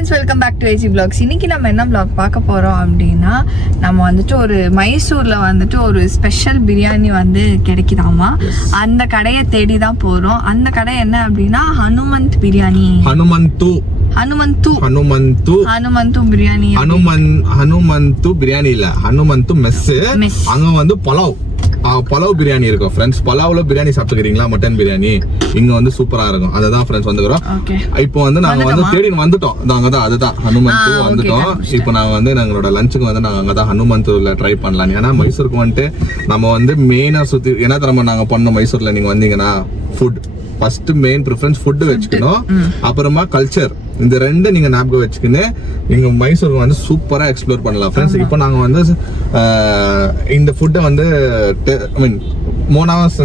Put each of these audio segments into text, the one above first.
Friends, welcome back to AG vlogs. இன்னைக்கு நம்ம என்ன vlog பார்க்க போகிறோம் அப்படின்னா, நம்ம வந்துட்டு ஒரு மைசூரில் வந்துட்டு ஒரு ஸ்பெஷல் பிரியாணி வந்து கிடைக்குதாமா. அந்த கடையை தேடி தான் போகிறோம். அந்த கடை என்ன அப்படின்னா ஹனுமந்த் பிரியாணி. ஹனுமந்து பிரியாணி. ஹனுமந்து பிரியாணி இல்ல, ஹனுமந்து மெஸ். அங்க வந்து பலாவ் பிரியாணி இருக்கும் ஃப்ரெண்ட்ஸ். பலாவ்ல பிரியாணி சாப்பிட்டுக்கிறீங்களா? மட்டன் பிரியாணி இங்க வந்து சூப்பரா இருக்கும். அததான் ஃப்ரெண்ட்ஸ் வந்துக்கிறோம். இப்போ வந்து நாங்க வந்து தேடி வந்துட்டோம். அங்கதான் அதுதான் ஹனுமந்து வந்துட்டோம். இப்போ நாங்க வந்து எங்களோட லஞ்சுக்கு வந்து நாங்க அங்கதான் ஹனுமந்துல ட்ரை பண்ணலாம். ஏன்னா மைசூருக்கு வந்துட்டு நம்ம வந்து மெயினா சுத்தி என்ன தரமா நாங்க பண்ணோம். மைசூர்ல நீங்க வந்தீங்கன்னா food first main preference food வச்சுக்கணும். அப்புறமா கல்ச்சர், இந்த ரெண்டு நீங்க ஞாபகம் வச்சுக்கின்னு நீங்க மைசூருக்கு வந்து சூப்பரா எக்ஸ்ப்ளோர் பண்ணலாம் ஃப்ரெண்ட்ஸ். இப்போ நாங்க வந்து இந்த ஃபுட்டை வந்து ஐ மீன்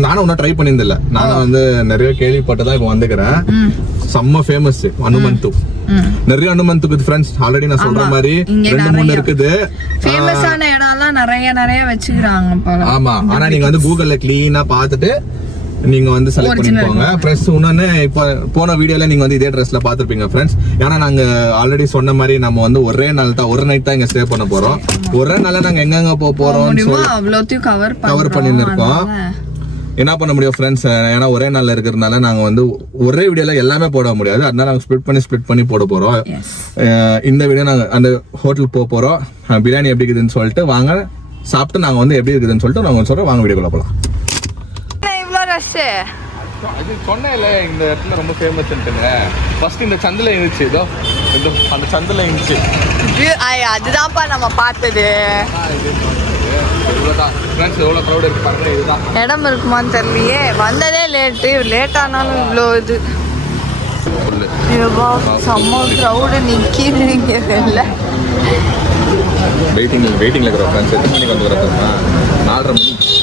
நானும் ஒன்னும் ட்ரை பண்ணியிருந்தில்ல. நானும் வந்து நிறைய கேள்விப்பட்டுதான் இப்போ வந்துக்கிறேன். செம்ம ஃபேமஸ் ஹனுமந்து. நிறைய ஹனுமந்துக்கு ஃப்ரெண்ட்ஸ் ஆல்ரெடி நான் சொல்ற மாதிரி 2-3 இருக்குது. ஃபேமஸான இடம்லாம் நிறைய வச்சுக்கிறாங்க. ஆமா, ஆனா நீங்க வந்து கூகுள்ல கிளீனா பார்த்துட்டு நீங்க வந்து செலக்ட் பண்ணிக்கோங்க ஃப்ரெண்ட்ஸ். இன்னொன்னு இப்போ போன வீடியோல நீங்க வந்து இதே ட்ரெஸ்ல பாத்துருப்பீங்க ஃப்ரெண்ட்ஸ். ஏன்னா நாங்க ஆல்ரெடி சொன்ன மாதிரி நம்ம வந்து ஒரே நாள் தான், ஒரு நைட் தான் இங்க ஸ்டே பண்ண போறோம். ஒரே நாள்ல நாங்க எங்கெங்க போறோம் கவர் பண்ணிருக்கோம். என்ன பண்ண முடியும் ஃப்ரெண்ட்ஸ், ஏன்னா ஒரே நாள்ல இருக்கிறதுனால நாங்க வந்து ஒரே வீடியோல எல்லாமே போட முடியாது. அதனால நாங்க ஸ்பிளிட் பண்ணி போட போறோம். இந்த வீடியோ நாங்க அந்த ஹோட்டலுக்கு போறோம். பிரியாணி எப்படி இருக்குதுன்னு சொல்லிட்டு வாங்க சாப்பிட்டு நாங்க வந்து எப்படி இருக்குதுன்னு சொல்லிட்டு நாங்க சொல்றோம். வாங்க வீடியோக்குள்ள போலாம். அது சொன்னேன்ல, இந்த இடத்துல ரொம்ப ஃபேமஸ்ன்ட்டுங்க. ஃபர்ஸ்ட் இந்த சந்தில இருந்துச்சு, இதோ அந்த சந்தில இருந்துச்சு. அதுதான்ப்பா நம்ம பார்த்தது. இடம் இருக்குமான்னு தெரியலையே. வந்ததே லேட் ஆனாலும் இவ்வளோ இது செம்ம க்ரௌடு நிற்கிதுங்க. வெயிட்டிங்ல இருக்கிற ஃப்ரெண்ட்ஸ். எத்தனை மணிக்கு வந்து வரதுன்னா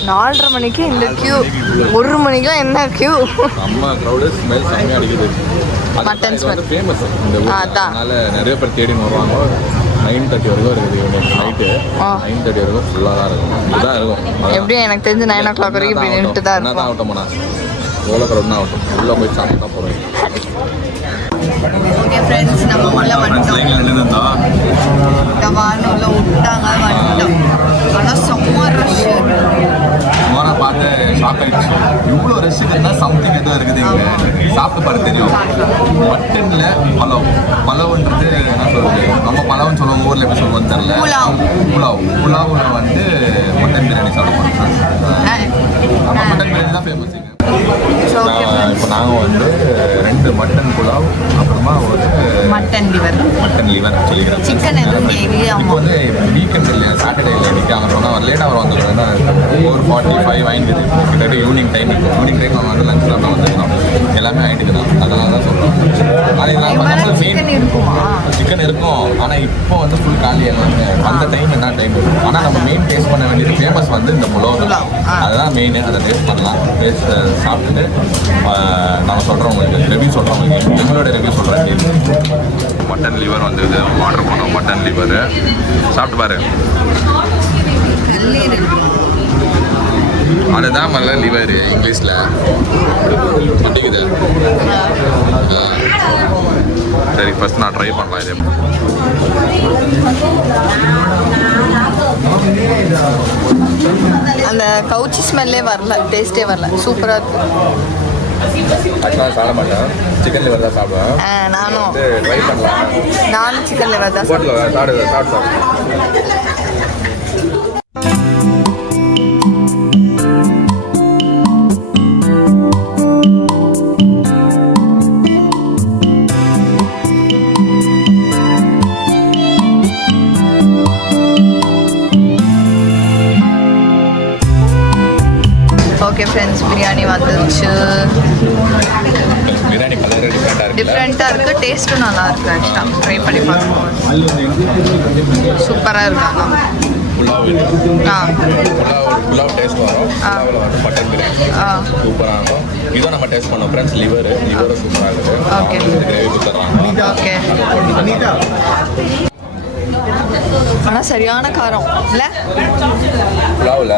4:30 மணிக்கு இந்த கியூ. 1 மணிக்கெல்லாம் என்ன கியூ? அம்மா க்ரௌடு, ஸ்மெல் செம்மையா அடிக்குது. மட்டன் ஸ்மெல் ஃபேமஸ் இந்த ஊர்ல. அதனால நிறைய பேர் தேடி வருவாங்க. 9:30 வரைக்கும் இருக்குது. நைட்டு 9:30 வரைக்கும் ஃபுல்லாக தான் இருக்கும். இதுதான் இருக்கும். எப்படியும் எனக்கு தெரிஞ்சு 9 o'clock வரைக்கும் இப்படி நின்றுட்டு தான் இருக்கும். என்ன ஆகட்டும்னா எவ்வளோ க்ரௌட்னா ஆகட்டும், உள்ளே போய் சாப்பிட்டு தான் போகிறோம். ஓகே ஃப்ரெண்ட்ஸ், நம்ம உள்ள வந்துட்டோம். இந்த வாரம் உள்ள விட்டாங்க, வந்துட்டோம். ஆனால் செம்ம ரஷ். போனால் பார்த்து ஷாக் ஆகிடுச்சு. இவ்வளோ ரஷ் இருக்குதுன்னா சம்திங் எதுவும் இருக்குது. இங்கே சாப்பிட்டு பாரு தெரியும். மட்டனில் பலவுன்றது என்ன சொல்றது, நம்ம பலவுன்னு சொல்லுவோம். ஊரில் எப்படி சொல்லுவோம் தெரியல. புலாவில் வந்து மட்டன் பிரியாணி சாப்பிடுவோம். நம்ம மட்டன் பிரியாணி தான் ஃபேமஸ். இப்போ நாங்கள் வந்து 2 மட்டன் புலாவ், அப்புறமா ஒரு மட்டன் லிவர் சொல்லிக்கிறேன். சிக்கன் எதுவும் இப்போ வந்து வீக்கெண்ட் இல்லையா, சாட்டர்டே இல்லை, இன்னைக்கு அவங்க சொன்னால் லேட்டாக வர வந்துருக்கோம். 4:45 ஆகிடுது. கிட்டத்தட்ட ஈவினிங் டைம் இருக்கும். ஈவினிங் டைம் நம்ம வந்து லஞ்ச் தான் வந்துருக்கோம். எல்லாமே ஆகிட்டு தான். அதனால தான் சொல்கிறோம். சிக்கன் இருக்கும், ஆனால் இப்போ வந்து ஃபுல் காலி. எல்லாமே அந்த டைம் என்ன டைம் இருக்கும். ஆனால் நம்ம மெயின் டேஸ்ட் பண்ண வேண்டியது ஃபேமஸ் வந்து இந்த புலாவ் தான். அதுதான் மெயின். அதை டேஸ்ட் பண்ணலாம். சாப்பிட்டுட்டு நான் சொல்கிறேன் உங்களுக்கு, ரிவ்யூ சொல்கிறேன் உங்களுக்கு. எங்களோட ரிவ்யூ சொல்கிறேன். மட்டன் லிவர் வந்து இது ஆர்டர் பண்ணோம். மட்டன் லிவர் சாப்பிட்டு பாரு. அதுதான் மல்ல லிவர் இங்கிலீஷில் பண்ணிக்குது. சரி, ஃபர்ஸ்ட் நான் ட்ரை பண்ணலாம். இது அந்த கவுச்சி ஸ்மெல்லே வரல, டேஸ்டே வரல. சூப்பராக இருக்கு. ஆக்சுவலாக சாப்பிட மாட்டேன், சிக்கன் லிவர் தான் சாப்பிடுவேன். நானும் ட்ரை பண்ணலாம். நானும் சிக்கன் லிவர் தான் சாப்பிடுவேன். ஓகே ஃப்ரெண்ட்ஸ், பிரியாணி வந்துருச்சு. பிரியாணி கலர் டிஃப்ரெண்ட்டாக இருக்குது. டேஸ்ட்டும் நல்லா இருக்குது. ஆக்சுவலாக ட்ரை பண்ணி பார்க்கணும். சூப்பராக இருக்கு. புலாவ் டேஸ்ட் வரும். மட்டன் பிரியாணி சூப்பராக இருக்கும். இதுவும் நம்ம டேஸ்ட் பண்ணோம் ஃப்ரெண்ட்ஸ். லிவரும் சூப்பராக இருக்குது. ஓகே, கிரேவி கொடுத்துட்றாங்க. ஓகே. ஆனால் சரியான காரம் இல்லை புலாவில்.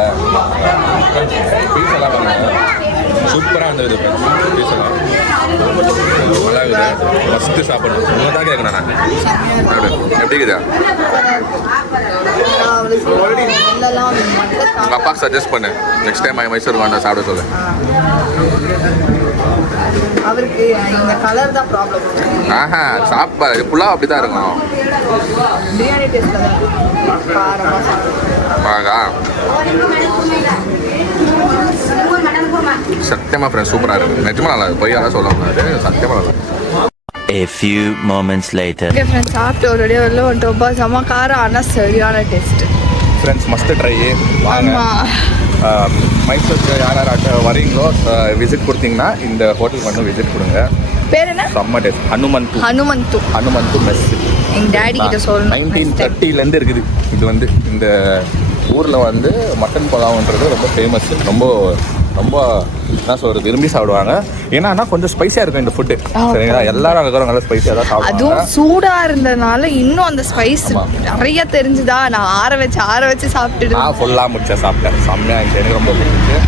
பீஸ் எல்லாம் பண்ணுங்க. சூப்பராக இருந்தது பீஸெல்லாம் நல்லா இருக்குது. ஃபஸ்ட்டு சாப்பிடணும் உங்கள் தான் கேட்கணும் நான் எப்படி இருக்குதா? உங்கள் அப்பாவுக்கு சஜஸ்ட் பண்ணு நெக்ஸ்ட் டைம் மைசூர் வாண்டா சாப்பிட சொல்லு. அவருக்கு இந்த கலர் தான் ப்ராப்ளம். ஆஹா சாப்பாடு ஃபுல்லாக அப்படி தான் இருக்கும். பிரியாணி டேஸ்ட் வாங்கா சத்தியமாக ஃப்ரெண்ட்ஸ் சூப்பராக இருக்குது. நிஜமாக நல்லா இருக்குது. பொய்யாலாம் சொல்ல முடியாது. சத்தியமாக நல்லா இருக்குது. A few moments later. Okay friends சாப்பிட்டு ஒரே உள்ள வந்துட்டு செம்ம காரம் ஆனால் சரியான டேஸ்ட்டு ஃப்ரெண்ட்ஸ் மஸ்ட் ட்ரை வாங்க. மைசூருக்கு யார் யார் வரீங்களோ விசிட் கொடுத்தீங்கன்னா இந்த ஹோட்டலுக்கு வந்து விசிட் கொடுங்க. பேர் என்ன? செம்ம டேஸ்ட். ஹனுமந்து மெஸ். எங்கள் டேடி கிட்ட சொல்லணும். 1930 இருக்குது இது வந்து. இந்த ஊரில் வந்து மட்டன் புலாவ்ன்றது ரொம்ப ஃபேமஸ். ரொம்ப என்ன சொல்கிறது விரும்பி சாப்பிடுவாங்க. ஏன்னா கொஞ்சம் ஸ்பைஸியாக இருக்கும் இந்த ஃபுட்டு. சரிங்களா? எல்லாரும் அங்கே நல்லா ஸ்பைஸியாக தான் சாப்பிடுவாங்க. அதுவும் சூடாக இருந்ததுனால இன்னும் அந்த ஸ்பைஸ் நிறைய தெரிஞ்சுதா. நான் ஆற வச்சு சாப்பிட்டுட்டு ஃபுல்லாக முடிச்சா சாப்பிட்டேன். செம்மையாக இருந்துச்சு. எனக்கு ரொம்ப பிடிச்சிச்சு.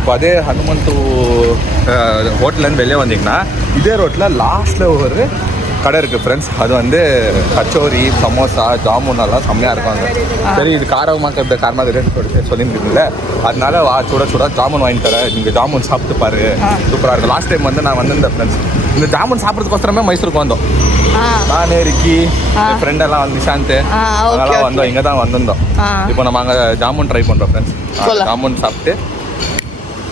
இப்போ அதே ஹனுமந்து ஹோட்டல்லேருந்து வெளியே வந்தீங்கன்னா இதே ரோட்டில் லாஸ்ட்டில் ஒரு கடை இருக்குது ஃப்ரெண்ட்ஸ். அது வந்து கச்சோரி சமோசா ஜாமுன் எல்லாம் செம்மையாக இருக்காங்க. சரி இது காரமாக சொல்லியிருந்தீங்கல்ல, அதனால சுட ஜாமுன் வாங்கி தரேன். நீங்கள் ஜாமுன் சாப்பிட்டு பாரு, சூப்பராக இருக்கும். லாஸ்ட் டைம் வந்து நான் வந்திருந்தேன் ஃப்ரெண்ட்ஸ். இந்த ஜாமுன் சாப்பிட்றதுக்கோசரமே மைசூருக்கு வந்தோம். நான் ரிக்கி என் ஃப்ரெண்டெல்லாம் வந்து நிஷாந்த் அதெல்லாம் வந்தோம். இங்கே தான் வந்திருந்தோம். இப்போ நம்ம அங்கே ஜாமுன் ட்ரை பண்ணுறோம் ஃப்ரெண்ட்ஸ். ஜாமுன் சாப்பிட்டு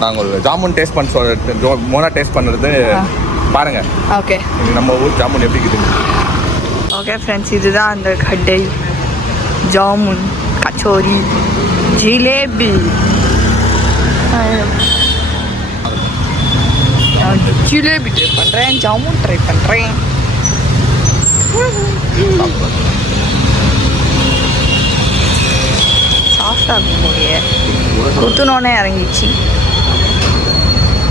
நாங்கள் ஒரு ஜாமுன் டேஸ்ட் பண்ண சொல்லிட்டு மோனா டேஸ்ட் பண்ணுறது பாருங்க. ஓகே நம்ம ஊர் ஜாமுன் எப்படி இருக்குது? ஓகே ஃப்ரெண்ட்ஸ் இதுதான் அந்த கடை. ஜாமுன் கச்சோரி ஜிலேபி ஜிலேபி ட்ரை பண்ணுறேன், ஜாமுன் ட்ரை பண்ணுறேன். சாஃப்டாக இருக்கும் போலியே. குத்துனோன்னே இறங்கிடுச்சு.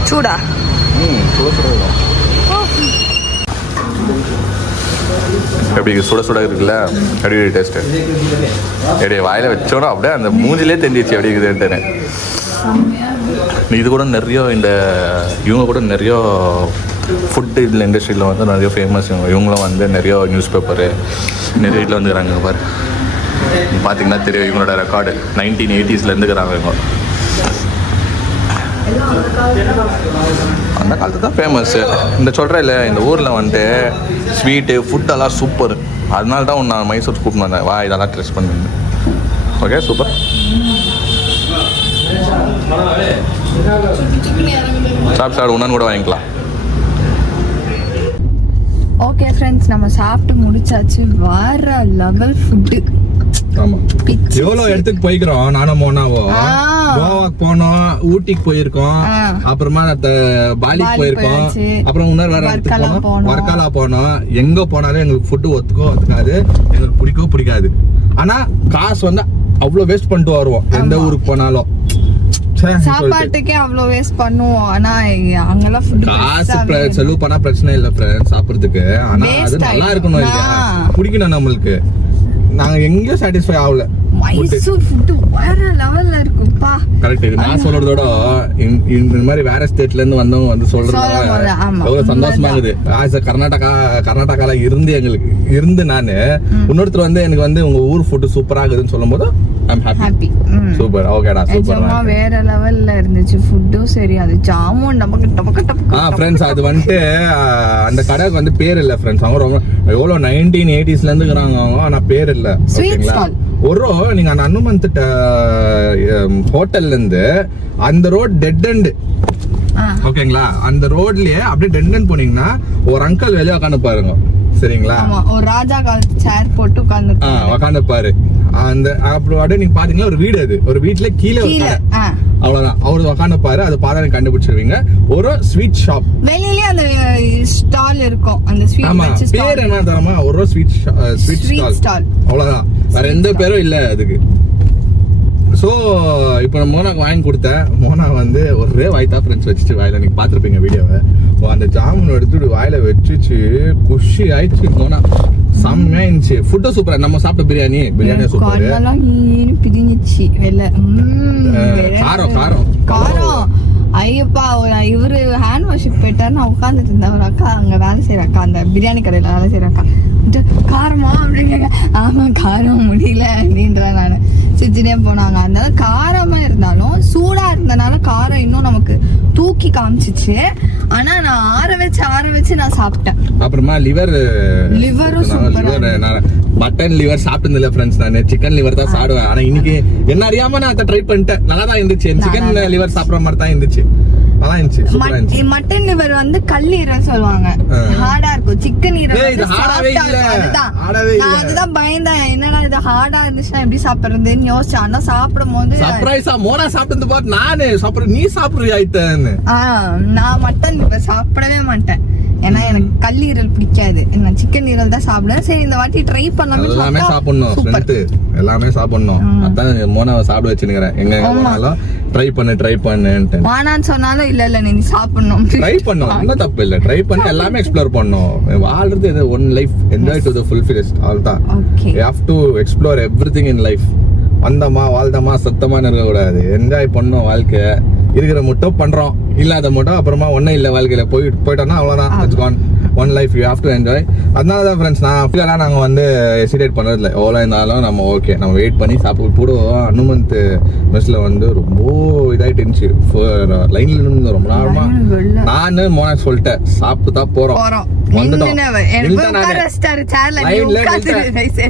சூடா எப்படி சுட இருக்குல்ல? எப்படி டேஸ்ட்டு? எப்படி வாயில் வச்சோன்னா அப்படியே அந்த மூஞ்சிலே தெரிஞ்சிச்சு எப்படி இருக்குதுன்ட்டு. இது கூட நிறைய இவங்க கூட நிறைய ஃபுட்டு இண்டஸ்ட்ரியில் வந்து நிறைய ஃபேமஸ். இவங்களும் வந்து நிறைய நியூஸ் பேப்பரு நிறைய வீட்டில் வந்துக்கிறாங்க. பாரு பார்த்தீங்கன்னா தெரியும் இவங்களோட ரெக்கார்டு 1980s இருந்துக்கிறாங்க இவங்க. அந்த காலத்து தான் ஃபேமஸ்ஸு. இந்த சொல்கிறேன் இல்லை, இந்த ஊரில் வந்துட்டு ஸ்வீட்டு ஃபுட்டெல்லாம் சூப்பர். அதனால தான் நான் மைசூர் கூப்பிட்டு வந்தேன். வா இதெல்லாம் ட்ரெஸ் பண்ணிருந்தேன். Okay super. சாப்பிட்டு உணவு கூட வாங்கிக்கலாம். ஓகே ஃப்ரெண்ட்ஸ் நம்ம சாப்பிட்டு முடிச்சாச்சு. வேற லெவல் ஃபுட்டு. எவ்வளோ இடத்துக்கு போய்க்கிறோம். நானும் மோனாவோ கோவாக்கு போனோம், ஊட்டிக்கு போயிருக்கோம், அப்புறமா பாலிக்கு போயிருக்கோம், அப்புறம் இன்னொரு வேற இடத்துக்கு போனோம், வர்க்காலா போனோம். எங்க போனாலும் எங்களுக்கு ஃபுட்டு ஒத்துக்காது, எங்களுக்கு பிடிக்காது. ஆனா காசு வந்து அவ்வளவு வேஸ்ட் பண்ணிட்டு வருவோம் எந்த ஊருக்கு போனாலும். சாப்பாட்டுக்கே அவ்வளவு வேஸ்ட் பண்ணுவோம். ஆனா அங்கெல்லாம் ஃபுட் காசு செலவு பண்ணா பிரச்சனை இல்ல ஃப்ரெண்ட்ஸ் சாப்பிடுறதுக்கு. ஆனா அது நல்லா இருக்கணும் இல்லையா? பிடிக்கணும் நம்மளுக்கு. நாங்க எங்கேயும் சாட்டிஸ்ஃபை ஆகல. மைசூர் ஃபுட் வேற லெவல்ல இருக்குப்பா. கரெக்ட். இது நான் சொல்றதோட இந்த மாதிரி வேற ஸ்டேட்ல இருந்து வந்தவங்க வந்து சொல்றதுனால எவ்வளவு சந்தோஷமா இருக்குது. கர்நாடகால இருந்து நானு இன்னொருத்தர் வந்து எனக்கு வந்து உங்க ஊர் ஃபுட் சூப்பரா இருக்குதுன்னு சொல்லும் போது ஐம் ஹாப்பி. சூப்பர். ஓகேடா சூப்பர். வேற லெவல்ல இருந்துச்சு ஃபுட்டும். சரி அது ஜாமுன் டபக்கு ஃப்ரெண்ட்ஸ் அது வந்துட்டு அந்த கடைக்கு வந்து பேர் இல்ல ஃப்ரெண்ட்ஸ். அவங்க ரொம்ப எவ்வளோ 1980s இருந்து இருக்கிறாங்க அவங்க. ஆனா பேர் இல்ல. ஓகேங்களா? ஒரு நீங்க அந்த ஹனுமந்த் ஹோட்டல்ல இருந்து அந்த ரோட் டெட் எண்ட். ஓகேங்களா? அந்த ரோட்லயே அப்படியே டெட் எண்ட் போனீங்கன்னா ஒரு அங்கிள் வெளியே உட்காந்து பாருங்க. சரிங்களா? ஒரு ராஜா காலத்து சேர் போட்டு உட்காந்து பாரு. அந்த அப்படியே நீங்க பாத்தீங்கன்னா ஒரு வீடு, அது ஒரு வீட்டுல கீழே அவ்வளவுதான். அவரு உட்காந்து பாரு. அது பார்த்தா நீங்க கண்டுபிடிச்சிருவீங்க. ஒரு ஸ்வீட் ஷாப் வெளியிலே அந்த ஸ்டால் இருக்கும். அந்த ஸ்வீட் பேர் என்ன தெரியுமா? ஒரு ஸ்வீட் ஸ்டால். அவ்வளவுதான். வேற எந்த பேரும் இல்ல அதுக்கு. ஸோ இப்போ நான் மோனாக்கு வாங்கி கொடுத்தேன். மோனா வந்து ஒரே வாய்த்தா ஃப்ரெண்ட்ஸ் வச்சுட்டு வாயில நீங்க பார்த்துருப்பீங்க வீடியோவை. அந்த ஜாமுன் எடுத்துட்டு வாயில வச்சுச்சு குஷி ஆயிடுச்சு. மோனா செம்மையா இருந்துச்சு. ஃபுட்டும் சூப்பரா. நம்ம சாப்பிட்ட பிரியாணி சூப்பர் பிரிஞ்சிச்சு. காரம் ஐயப்பா இவரு ஹேண்ட் வாஷுக்கு போயிட்டாரு. நான் உட்காந்துட்டு இருந்தேன். ஒரு அக்கா அங்க வேலை செய்யற அக்கா, அந்த பிரியாணி கடையில வேலை செய்யற அக்கா, காரமா அப்படிங்க. ஆமா காரம் முடியல அப்படின்றேன் நானு. சிரிச்சுட்டே போனாங்க. அதனால காரமா இருந்தாலும் சூடா இருந்தனால காரம் இன்னும் நமக்கு தூக்கி காமிச்சிச்சு. ஆனா நான் ஆற வச்சு நான் சாப்பிட்டேன். அப்புறமா லிவரும் சூப்பரா, மட்டன் லிவர் சாப்பிட்டது இல்ல ஃப்ரெண்ட்ஸ். நான் சிக்கன் லிவர் தான் சாப்பிடுவேன். ஆனா இன்னைக்கு என்ன அறியாம நான் அதை ட்ரை பண்ணிட்டேன். நல்லா தான் இருந்துச்சு. சிக்கன் லிவர் சாப்பிடுற மாதிரி தான் இருந்துச்சு. நல்லா இருந்துச்சு, சூப்பரா இருந்துச்சு. மட்டன் லிவர் வந்து கல்லீரல் சொல்லுவாங்க, ஹார்டா இருக்கும். சிக்கன் ஈரல் அதுதான் பயந்தேன். என்னடா இது ஹார்டா இருந்துச்சுன்னா எப்படி சாப்பிடுறதுன்னு யோசிச்சேன். ஆனா சாப்பிடும் போது சர்ப்ரைஸா மோனா சாப்பிட்டு பாத்து நானு சாப்பிடுறேன், நீ சாப்பிடுறியா ஆயிட்டேன்னு. நான் மட்டன் லிவர் சாப்பிடவே மாட்டேன். ஏன்னா எனக்கு கல்லீரல் பிடிக்காது. நான் சிக்கன் ஈரல் தான் சாப்பிடுவேன். சரி இந்த வாட்டி ட்ரை பண்ணலாம். எல்லாமே சாப்பிடணும், எல்லாமே சாப்படணும். அதான் மோனாவை சாப்பிட வச்சுக்கிறேன். எங்க போனாலும் ட்ரை பண்ணுன்ட்டு. வானான்னு சொன்னாலும் இல்ல நீ சாப்பிடணும். ட்ரை பண்ணணும், ஒன்னும் தப்பு இல்ல. ட்ரை பண்ணி எல்லாமே எக்ஸ்ப்ளோர் பண்ணணும். வாழ்றது இது one life, enjoy to the fullest. அவ்வளவுதான். You have to explore everything in life. வந்தமா வாழ்ந்தமா சத்தமா இருக்க கூடாது. என்ஜாய் பண்ணணும் வாழ்க்கை. இருக்கிற மட்டும் பண்றோம், இல்லாத மட்டும் அப்புறமா ஒன்னும் இல்ல வாழ்க்கையில போயிட்டோம்னா அவ்வளவுதான். It's gone. One life you have to enjoy. அதனாலதான் ஃப்ரெண்ட்ஸ் நான் அப்படியெல்லாம் நாங்க வந்து ஹெசிடேட் பண்றது இல்லை. எவ்வளோ இருந்தாலும் நம்ம ஓகே, நம்ம வெயிட் பண்ணி சாப்பிட்டு போடுவோம். அனுமந்த் மெஸ்ல வந்து ரொம்ப இதாயிட்டு இருந்துச்சு. லைன்ல இருந்து ரொம்ப நேரமா நானு மோனா சொல்லிட்டேன், சாப்பிட்டு தான் போறோம். வந்துட்டோம்.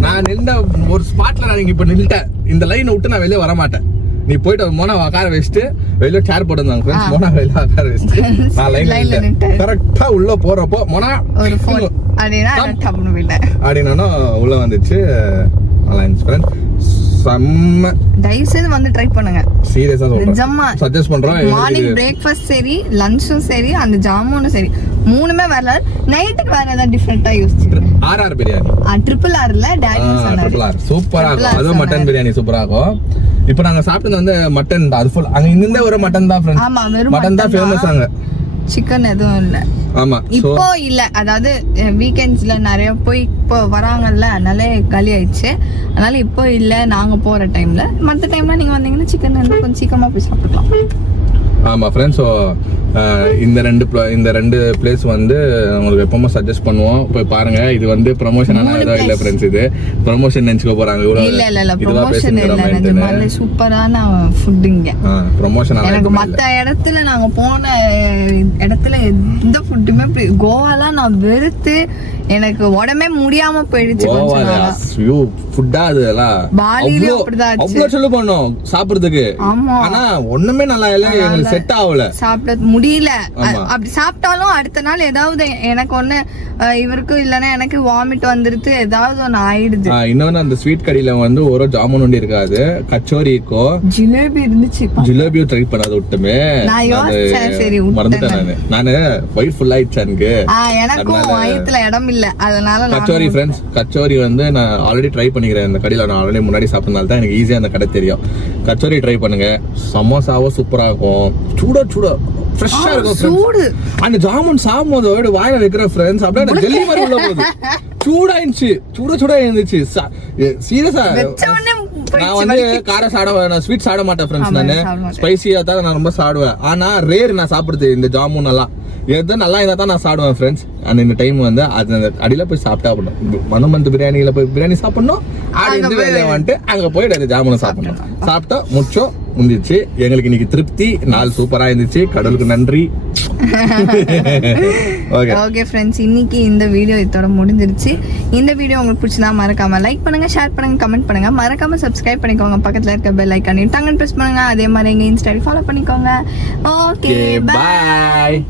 நான் நின்ற ஒரு ஸ்பாட்ல நான் இப்ப நின்றுட்டேன். இந்த லைனை விட்டு நான் வெளியே வர மாட்டேன். நீ போயிட்டு மோனா உட்கார வச்சுட்டு வெளியில சேர் போட்டுருந்தாங்க ஃப்ரெண்ட்ஸ். மோனா வெளியில உட்கார வச்சுட்டு நான் லைன்ல கரெக்டா உள்ள போறப்போ மோனா அப்படின்னா உள்ள வந்துச்சு. நல்லா இருந்துச்சு ஃப்ரெண்ட்ஸ். செம்ம. தயவு செய்து வந்து ட்ரை பண்ணுங்க. சீரியஸா சொல்றேன், சஜஸ்ட் பண்றோம். மார்னிங் பிரேக்ஃபாஸ்ட் சரி, லஞ்சும் சரி, அந்த ஜாமுனும் சரி, மூணுமே வேற. நைட்டுக்கு வேற ஏதாவது டிஃபரெண்டா யோசிச்சு ஆர்ஆர் பிரியாணி ட்ரிபிள் ஆர்ல டாடி சொன்னாரு சூப்பரா இருக்கும். அதுவும் மட்டன் பிரியாணி சூப்பரா இருக்கும். இப்போ நாங்க சாப்பிட்டது வந்து மட்டன் தான். அது ஃபுல் அங்க இந்த ஒரு மட்டன் தான் ஃப்ரெண்ட்ஸ். ஆமா, வெறும் மட்டன் தான் ஃபேமஸ் அங்க. சிக்கன் எதுவும் இல்ல. ஆமா, இப்போ இல்ல. அதாவது வீக்கெண்ட்ஸ்ல நிறைய போய் இப்போ வராங்கல்ல, அதனால காலி ஆயிடுச்சு. அதனால இப்போ இல்ல. நாங்க போற டைம்ல, மத்த டைம்ல நீங்க வந்தீங்கன்னா சிக்கன் கொஞ்சம் சீக்கிரமா போய் சாப்பிடலாம். ஆமா ஃப்ரெண்ட்ஸ். ஸோ இந்த ரெண்டு பிளேஸ் வந்து உங்களுக்கு எப்பவுமே சஜஸ்ட் பண்ணுவோம். போய் பாருங்க. இது வந்து ப்ரமோஷனான எதுவும் இல்ல ஃப்ரெண்ட்ஸ். இது ப்ரமோஷன் நினைச்சுக்க போறாங்க. இல்ல ப்ரமோஷன் இல்ல. நிஜமாவே சூப்பரான ஃபுட் இங்க. ப்ரமோஷன் எனக்கு மத்த இடத்துல நாங்க போன இடத்துல எந்த ஃபுட்டுமே கோவாலாம் நான் வெறுத்து எனக்கு உடம்பே முடியாம போயிடுச்சு. ஃபுட்டா அதெல்லாம் பாலில அப்படிதான் அவ்வளவு சொல்லு பண்ணோம் சாப்பிடுறதுக்கு. ஆனா ஒண்ணுமே நல்லா இல்ல, எங்களுக்கு செட் ஆகல, சாப்பிட முடியல. அப்படி சாப்பிட்டாலும் அடுத்த நாள் ஏதாவது எனக்கு ஒண்ணு இவருக்கு இல்லன்னா எனக்கு வாமிட் வந்துருது, ஏதாவது ஒண்ணு ஆயிடுது. இன்னொன்னு அந்த ஸ்வீட் கடையில வந்து ஒரு ஜாமுன் ஒண்டி இருக்காது, கச்சோரி இருக்கும், ஜிலேபி இருந்துச்சு. ஜிலேபியும் ட்ரை பண்ணாத விட்டுமே. மறந்துட்டேன் நானு. வயிறு ஃபுல் ஆயிடுச்சு எனக்கு. எனக்கும் வயித்துல இடம் இல்ல, அதனால கச்சோரி ஃப்ரெண்ட்ஸ். கச்சோரி வந்து நான் ஆல்ரெடி ட்ரை பண்ணிக்கிறேன். இந்த கடையில நான் ஆல்ரெடி முன்னாடி சாப்பிட்டனால தான் எனக்கு ஈஸியா அந்த கடை தெரியும். கச்சோரி ட்ரை பண்ணுங்க. சமோசாவும் சூப்பரா இருக்கும். சூட ஃப்ரெஷ்ஷா இருக்கும் சூடு. அந்த ஜாமுன் சாப்பிடும்போது வாயில வைக்கிற ஃப்ரெண்ட்ஸ் அப்படியே ஜெல்லி மாதிரி உள்ள போகுது. சூடாயிருந்துச்சு, சூடா இருந்துச்சு. சீரியஸா நான் வந்து காரம் நான் ஸ்வீட் சாப்பிட மாட்டேன் ஃப்ரெண்ட்ஸ். நானு ஸ்பைசியா தான் நான் ரொம்ப சாப்பிடுவேன். ஆனா ரேர் நான் சாப்பிடுறது இந்த ஜாமுன் எல்லாம். எது நல்லா இருந்தா தான் நான் சாப்பிடுவேன் ஃப்ரெண்ட்ஸ். அந்த இந்த டைம் வந்து அது அந்த அடியில போய் சாப்பிட்டா போடணும். மனமந்து பிரியாணியில போய் பிரியாணி சாப்பிடணும். ஆடி இருந்து வேலையை வந்துட்டு அங்க போயிட்டு ஜாமுனை சாப்பிடணும். சாப்பிட்டா முச்சம் முடிஞ்சிச்சு. எங்களுக்கு இன்னைக்கு திருப்தி. நாள் சூப்பரா இருந்துச்சு. கடவுளுக்கு நன்றி. ஓகே ஃப்ரெண்ட்ஸ், இன்னைக்கு இந்த வீடியோ இதோட முடிஞ்சிருச்சு. இந்த வீடியோ உங்களுக்கு பிடிச்சதா மறக்காம லைக் பண்ணுங்க, ஷேர் பண்ணுங்க, கமெண்ட் பண்ணுங்க. மறக்காம சப்ஸ்கிரைப் பண்ணிக்கோங்க. பக்கத்துல இருக்க பெல் ஐகானையும் டங்கன் பிரஸ் பண்ணுங்க. அதே மாதிரி எங்க இன்ஸ்டால ஃபாலோ பண்ணிக்கோங்க. Okay, by.